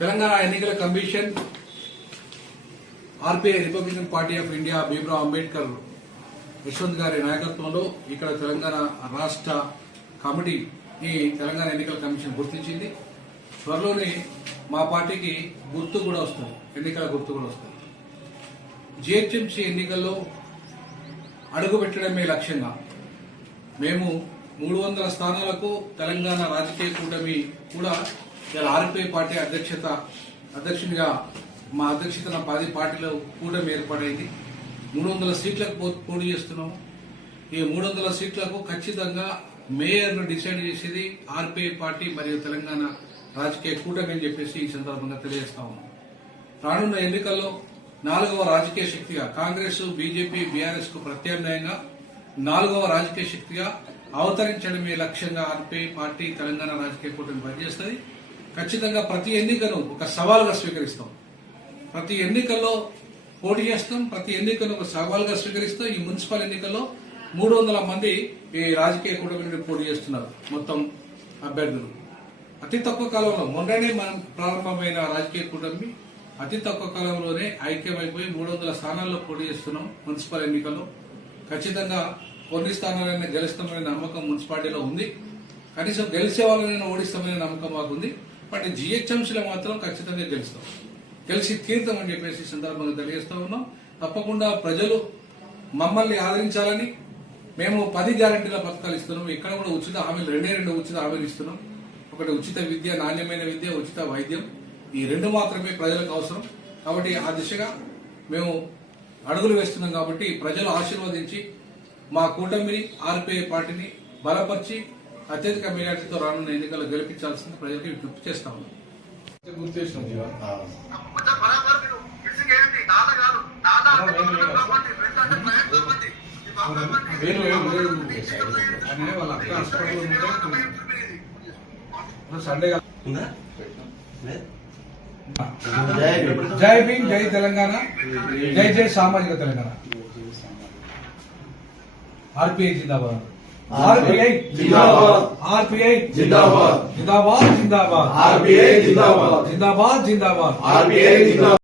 తెలంగాణ ఎన్నికల commission RPI Republican party of India Bhimrao Ambedkar Yashwant గారి నాయకత్వంలో ఇక్కడ తెలంగాణ రాష్ట్ర కమిటీని తెలంగాణ ఎన్నికల కమిషన్ గుర్తించింది. త్వరలోనే మా పార్టీకి గుర్తు కూడా వస్తుంది, ఎన్నికల గుర్తు కూడా వస్తుంది. జీహెచ్ఎంసీ ఎన్నికల్లో అడుగు పెట్టడమే లక్ష్యంగా మేము 300 స్థానాలకు తెలంగాణ రాజకీయ కూటమి కూడా ఇలా ఆర్పీఐ పార్టీ అధ్యక్షునిగా మా అధ్యక్షతన 10 పార్టీల కూటమి ఏర్పాటైంది. 300 సీట్లకు పోటీ చేస్తున్నాము. ఈ 300 సీట్లకు ఖచ్చితంగా మేయర్ను డిసైడ్ చేసేది ఆర్పీఐ పార్టీ మరియు తెలంగాణ రాజకీయ కూటమి అని చెప్పేసి ఈ సందర్భంగా తెలియజేస్తా ఉన్నాం. రానున్న ఎన్నికల్లో 4వ రాజకీయ శక్తిగా కాంగ్రెస్, బీజేపీ, బీఆర్ఎస్ కు ప్రత్యామ్నాయంగా 4వ రాజకీయ శక్తిగా అవతరించడమే లక్ష్యంగా ఆర్పీఐ పార్టీ తెలంగాణ రాజకీయ కూటమి పనిచేస్తుంది. ఖచ్చితంగా ప్రతి ఎన్నికను ఒక సవాలుగా స్వీకరిస్తాం. ప్రతి ఎన్నికల్లో పోటీ చేస్తాం, ప్రతి ఎన్నికను ఒక సవాలుగా స్వీకరిస్తాం. ఈ మున్సిపల్ ఎన్నికల్లో 300 మంది ఈ రాజకీయ కూటమి నుండి పోటీ చేస్తున్నారు. మొత్తం అభ్యర్థులు అతి తక్కువ కాలంలో మొన్ననే మనం ప్రారంభమైన రాజకీయ కూటమి అతి తక్కువ కాలంలోనే ఐక్యమైపోయి 300 స్థానాల్లో పోటీ చేస్తున్నాం. మున్సిపల్ ఎన్నికల్లో ఖచ్చితంగా కొన్ని స్థానాలైనా గెలుస్తామనే నమ్మకం మున్సిపాలిటీలో ఉంది. కనీసం గెలిచే వాళ్ళనైనా ఓడిస్తామనే నమ్మకం మాకుంది. బట్ జీహెచ్ఎంసీలో మాత్రం ఖచ్చితంగా గెలిచి తీర్థమని చెప్పేసి సందర్భంగా తెలియజేస్తా ఉన్నాం. తప్పకుండా ప్రజలు మమ్మల్ని ఆదరించాలని మేము 10 గ్యారంటీల పథకాలు ఇస్తున్నాం. ఇక్కడ కూడా ఉచిత హామీలు 2 ఉచిత హామీలు ఇస్తున్నాం. ఒకటి ఉచిత విద్య, నాణ్యమైన విద్య, ఉచిత వైద్యం. ఈ 2 మాత్రమే ప్రజలకు అవసరం. కాబట్టి ఆ దిశగా మేము అడుగులు వేస్తున్నాం. కాబట్టి ప్రజలు ఆశీర్వదించి మా కూటమిని ఆర్పీఐ పార్టీని బలపరిచి అత్యధిక మెజార్టీతో రానున్న ఎన్నికల్లో గెలిపించాల్సింది ప్రజలకు విజ్ఞప్తి చేస్తా ఉన్నాం. జై భీమ్, జై తెలంగాణ, జై జై సామాజిక తెలంగాణ. ఆర్పీఐ జిందాబాద్, ఆర్పీఐ జిందాబాద్, ఆర్పీఐ జిందాబాద్, జిందాబాద్ జిందాబాద్, ఆర్పీఐ జిందాబాద్, జిందాబాద్ జిందాబాద్, ఆర్పీఐ జిందాబాద్.